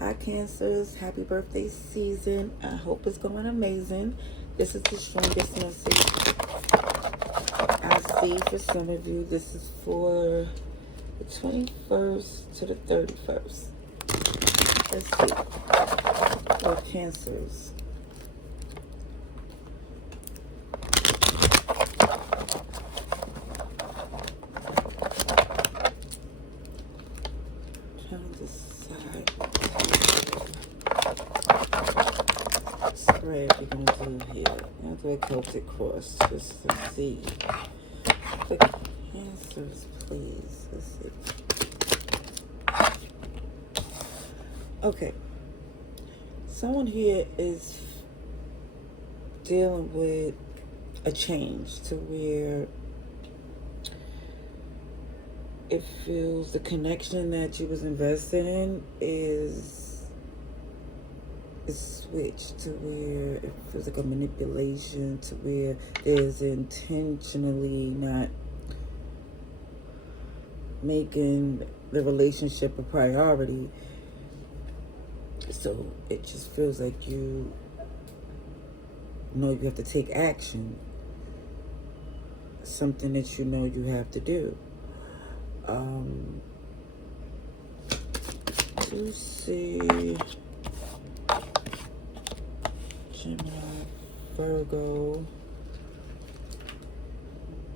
Hi, Cancers. Happy birthday season. I hope it's going amazing. This is the strongest message I see for some of you. This is for the 21st to the 31st. Let's see. For Cancers. Trying to decide what spread we're going to do here. I'll do a Celtic cross just to see. The Cancers, please. Let's see. Okay. Someone here is dealing with a change to where it feels the connection that you was invested in is switched to where it feels like a manipulation, to where there's intentionally not making the relationship a priority. So it just feels like you know you have to take action, something that you know you have to do. To see Gemini, Virgo,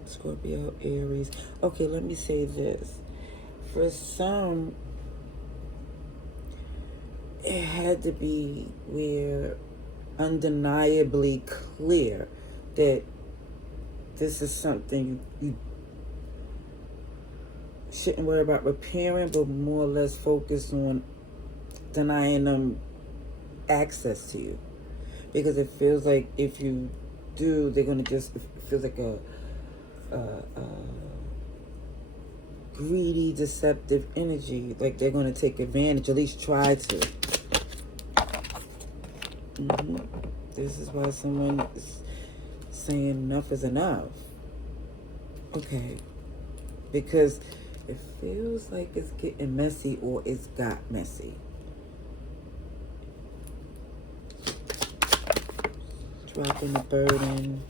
Scorpio, Aries. Okay, let me say this. For some, it had to be where undeniably clear that this is something you shouldn't worry about repairing, but more or less focus on denying them access to you. Because it feels like if you do, they're going to just, it feels like a greedy, deceptive energy. Like they're going to take advantage, at least try to. This is why someone is saying enough is enough. Okay. Because it feels like it's getting messy, or it's got messy. Dropping the burden.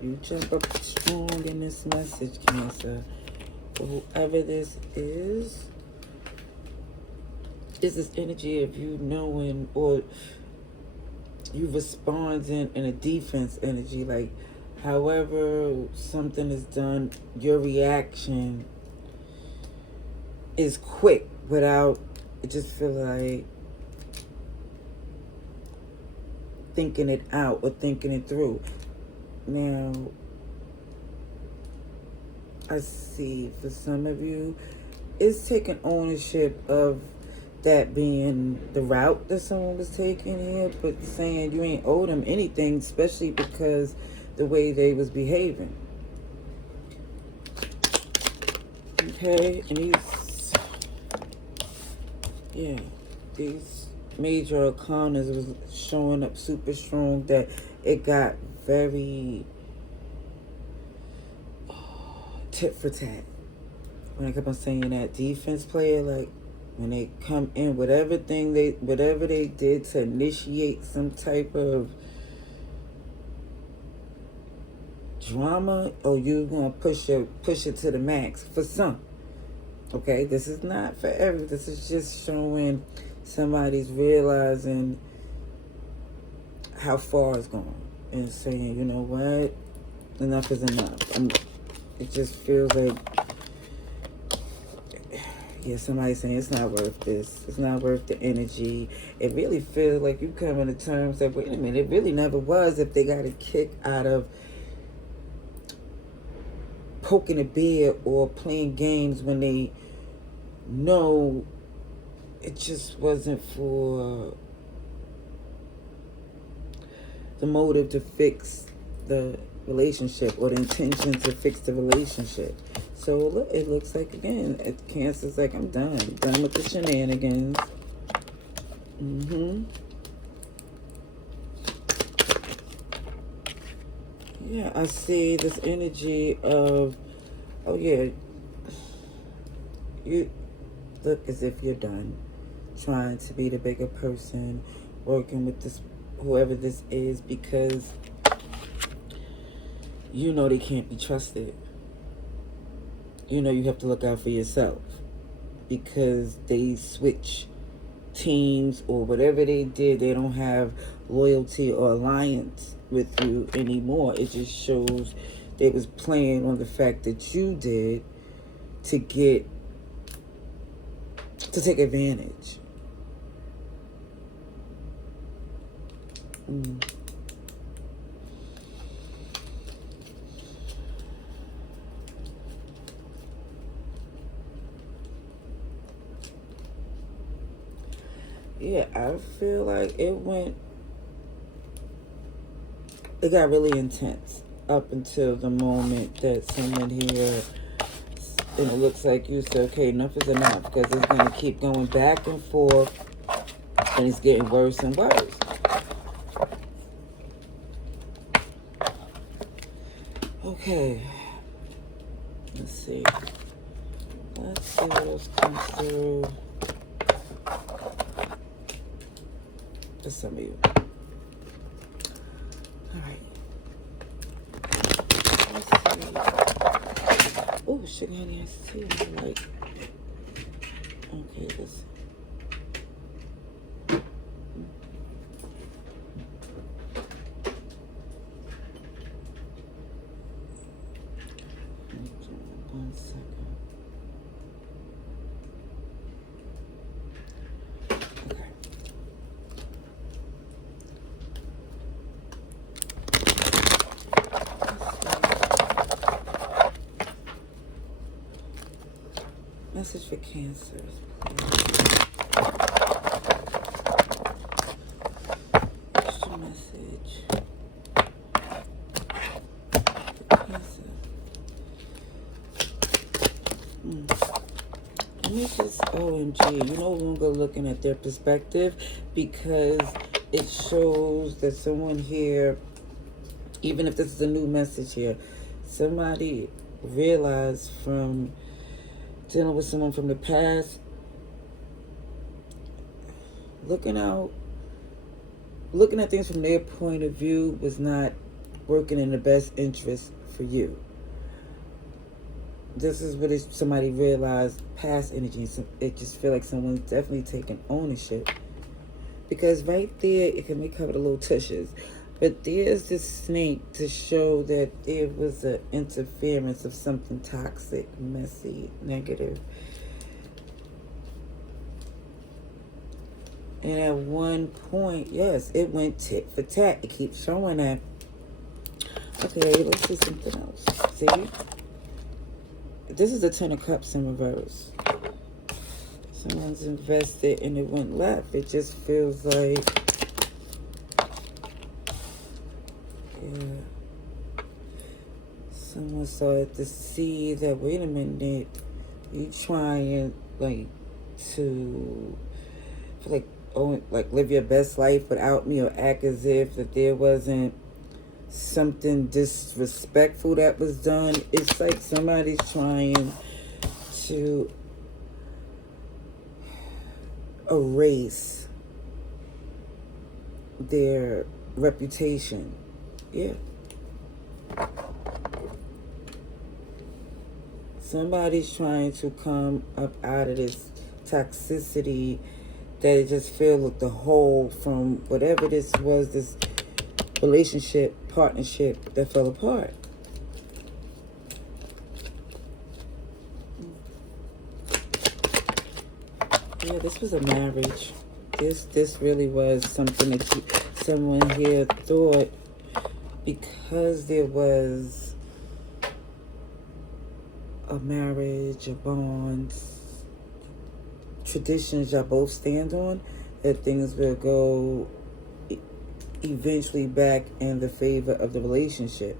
You jump up strong in this message, Cancer. For whoever this is this energy of you knowing, or you responding in a defense energy. Like, however something is done, your reaction is quick without, it just feel like thinking it out or thinking it through. Now, I see for some of you, it's taking ownership of that being the route that someone was taking here, but saying you ain't owe them anything, especially because the way they was behaving. Okay, and these major arcanas was showing up super strong, that it got very tit for tat. When I kept on saying that, defense player, like when they come in, whatever they did to initiate some type of drama, or you gonna push it to the max for some. Okay, this is not for everyone. This is just showing somebody's realizing how far it's gone and saying, you know what, enough is enough. It just feels like, yeah, somebody's saying it's not worth this. It's not worth the energy. It really feels like you coming to terms that, wait a minute, it really never was, if they got a kick out of poking a bear or playing games when they know it just wasn't for the motive to fix the relationship, or the intention to fix the relationship. So look, it looks like, again, Cancer's like, I'm done with the shenanigans. Yeah, I see this energy of, oh yeah, You look as if you're done trying to be the bigger person, working with this, whoever this is, because you know they can't be trusted. You know you have to look out for yourself because they switch teams or whatever they did. They don't have loyalty or alliance with you anymore. It just shows they was playing on the fact that you did to take advantage. Yeah, I feel like it got really intense up until the moment that someone here, and it looks like you said, okay, enough is enough, because it's going to keep going back and forth, and it's getting worse and worse. Okay, let's see what else comes through for some of you. All right, let's see. Oh, sugar honey iced tea. I like. Okay, let's. One second. Okay. Message for Cancers. What's your message for Cancer? Let me just, OMG, you're no longer looking at their perspective, because it shows that someone here, even if this is a new message here, somebody realized from dealing with someone from the past, looking at things from their point of view was not working in the best interest for you. This is what somebody realized, past energy. So it just feel like someone's definitely taking ownership. Because right there, it can be covered a little tushes. But there's this snake to show that there was an interference of something toxic, messy, negative. And at one point, yes, it went tit for tat. It keeps showing that. Okay, let's do something else. See? This is the Ten of Cups in reverse. Someone's invested and it went left. It just feels like, yeah, someone started to see that, wait a minute, you trying like to live your best life without me, or act as if that there wasn't something disrespectful that was done. It's like somebody's trying to erase their reputation. Yeah. Somebody's trying to come up out of this toxicity that it just feels like the whole from whatever this was, this relationship, partnership that fell apart. Yeah, this was a marriage. This really was something that someone here thought, because there was a marriage, a bond, traditions y'all both stand on, that things will go eventually back in the favor of the relationship,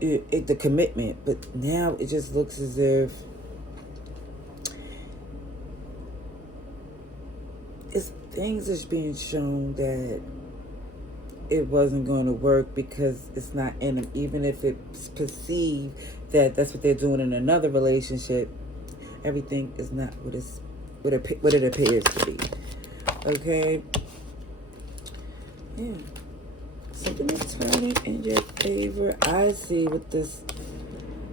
the commitment. But now it just looks as if things is being shown that it wasn't going to work, because it's not in them. Even if it's perceived that that's what they're doing in another relationship, everything is not what it appears to be. Okay? Yeah. Something is turning in your favor. I see with this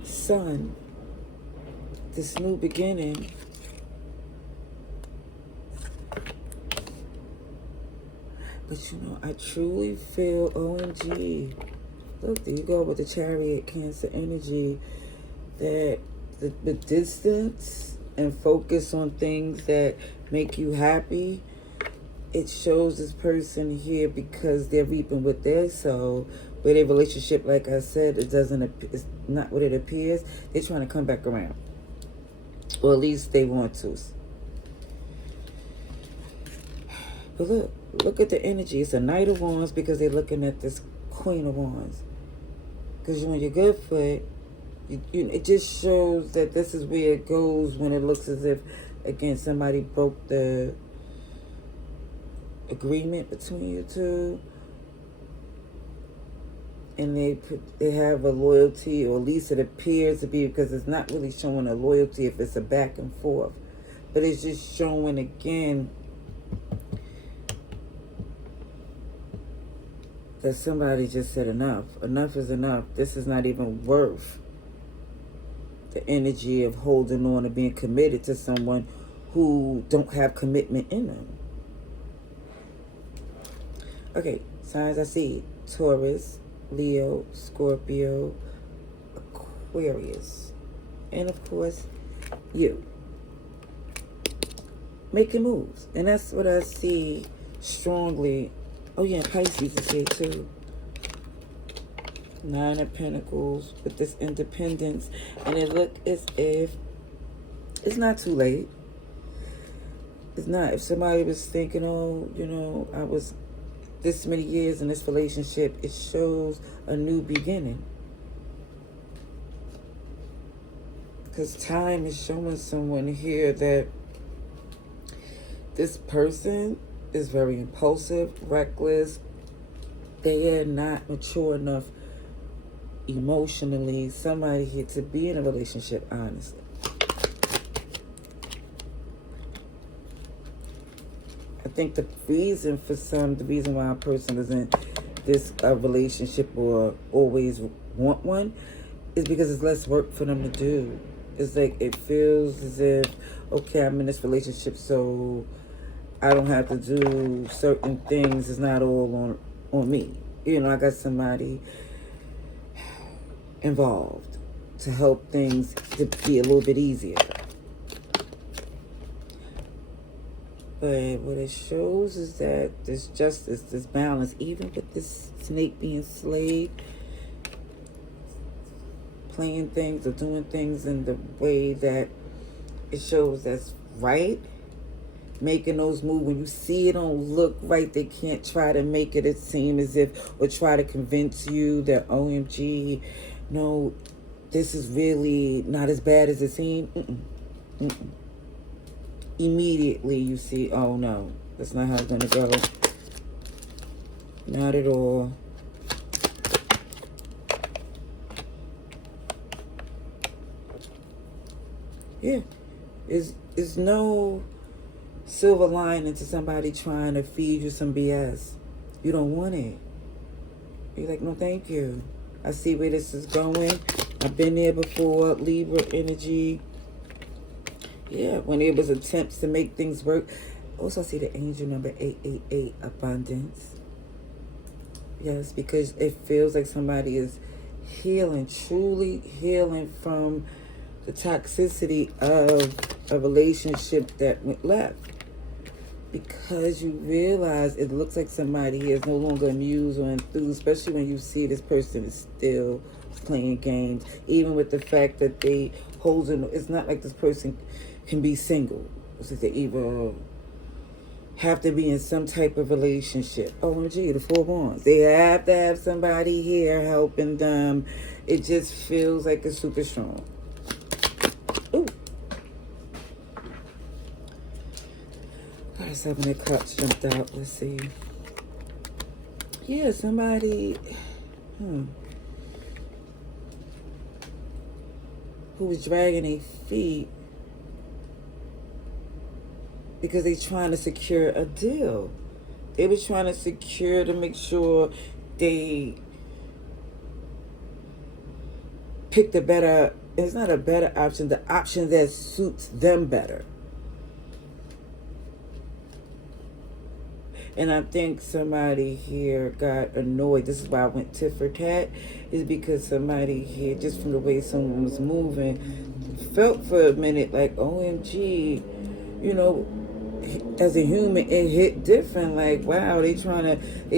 sun, this new beginning. But you know, I truly feel, OMG. Look, there you go with the Chariot, Cancer energy. That the distance and focus on things that make you happy, it shows this person here because they're reaping what they sow. With a relationship, like I said, it's not what it appears. They're trying to come back around, or at least they want to. But look at the energy. It's a Knight of Wands because they're looking at this Queen of Wands. Because you're on your good foot. It just shows that this is where it goes when it looks as if, again, somebody broke the agreement between you two. And they have a loyalty, or at least it appears to be, because it's not really showing a loyalty if it's a back and forth. But it's just showing, again, that somebody just said enough. Enough is enough. This is not even worth the energy of holding on and being committed to someone who don't have commitment in them. Okay, signs I see: Taurus, Leo, Scorpio, Aquarius, and of course, you. Making moves. And that's what I see strongly. Oh yeah, Pisces is here too. Nine of Pentacles with this independence. And it look as if it's not too late. It's not. If somebody was thinking, oh, you know, I was this many years in this relationship, it shows a new beginning. Because time is showing someone here that this person is very impulsive, reckless. They are not mature enough emotionally, somebody here, to be in a relationship, honestly. I think the reason why a person is in this relationship or always want one is because it's less work for them to do. It's like it feels as if, okay, I'm in this relationship, so I don't have to do certain things. It's not all on me. You know, I got somebody involved to help things to be a little bit easier. But what it shows is that there's justice, this balance, even with this snake being slayed, playing things or doing things in the way that it shows that's right, making those moves. When you see it don't look right, they can't try to make it seem as if, or try to convince you that, OMG, no, this is really not as bad as it seemed. Immediately you see, oh no, that's not how it's gonna go. Not at all. Yeah, is no silver lining to somebody trying to feed you some BS. You don't want it. You're like, no, thank you. I see where this is going. I've been there before. Libra energy. Yeah, when there was attempts to make things work. Also, I see the angel number 888, abundance. Yes, because it feels like somebody is healing, truly healing from the toxicity of a relationship that went left. Because you realize it looks like somebody is no longer amused or enthused, especially when you see this person is still playing games, even with the fact that they holding. It's not like this person can be single. It's like they either have to be in some type of relationship. OMG, the Four Wands. They have to have somebody here helping them. It just feels like it's super strong. Ooh. Seven of Cups jumped out. Let's see. Yeah, somebody who was dragging their feet because they trying to secure a deal. They was trying to secure to make sure they picked a better, it's not a better option, the option that suits them better. And I think somebody here got annoyed. This is why I went tit for tat, is because somebody here, just from the way someone was moving, felt for a minute like, OMG, you know, as a human, it hit different. Like, wow, they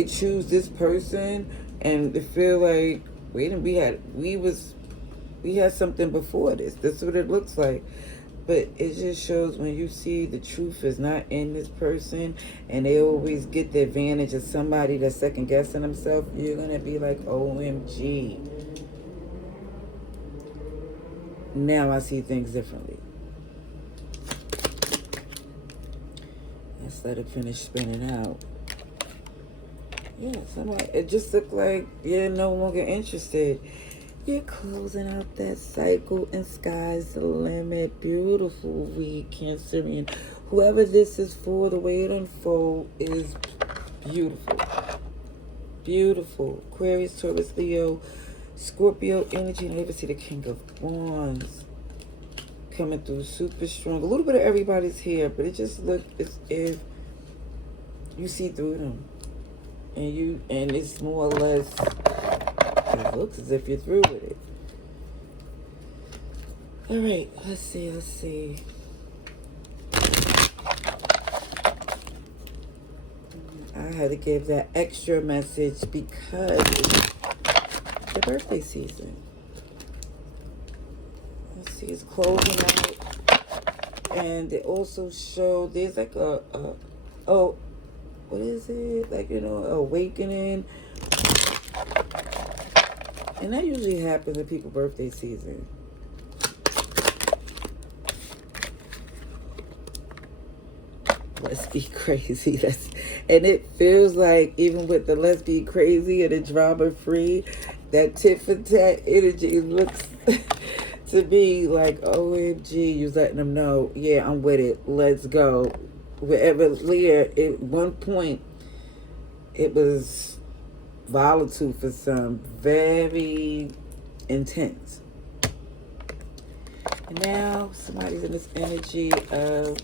choose this person, and they feel like, wait a minute, we had something before this. That's what it looks like. But it just shows when you see the truth is not in this person, and they always get the advantage of somebody that's second guessing themselves, you're going to be like, OMG. Now I see things differently. Let's let it finish spinning out. Yeah, somebody, it just looked like you're no longer interested. You're closing out that cycle, and sky's the limit. Beautiful week, Cancerian. Whoever this is for, the way it unfolds is beautiful. Beautiful. Aquarius, Taurus, Leo, Scorpio energy. And I even see the King of Wands coming through super strong. A little bit of everybody's here, but it just looks as if you see through them. And it's more or less, it looks as if you're through with it. All right, let's see. I had to give that extra message because it's the birthday season. Let's see, it's closing out. And they also show there's like what is it? Like, awakening. And that usually happens in people's birthday season. Let's be crazy. And it feels like, even with the let's be crazy and the drama free, that tit for tat energy looks to be like, OMG, you're letting them know, yeah, I'm with it. Let's go. Wherever Leah, at one point, it was volatile for some, very intense. And now somebody's in this energy of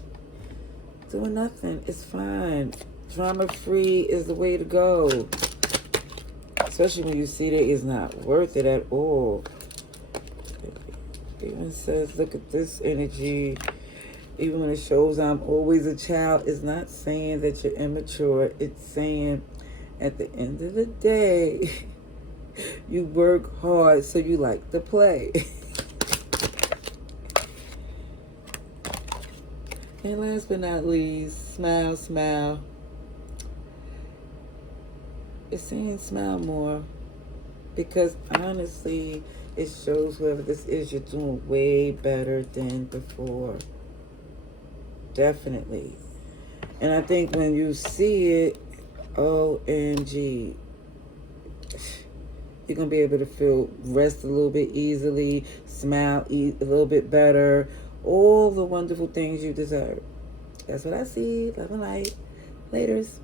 doing nothing. It's fine. Drama free is the way to go. Especially when you see that it's not worth it at all. It even says, look at this energy. Even when it shows I'm always a child, it's not saying that you're immature. It's saying at the end of the day, you work hard, so you like to play. And last but not least, smile, smile. It's saying smile more, because honestly, it shows whoever this is, you're doing way better than before. Definitely. And I think when you see it, OMG, you're going to be able to rest a little bit easily, smile, eat a little bit better, all the wonderful things you deserve. That's what I see. Love and light. Laters.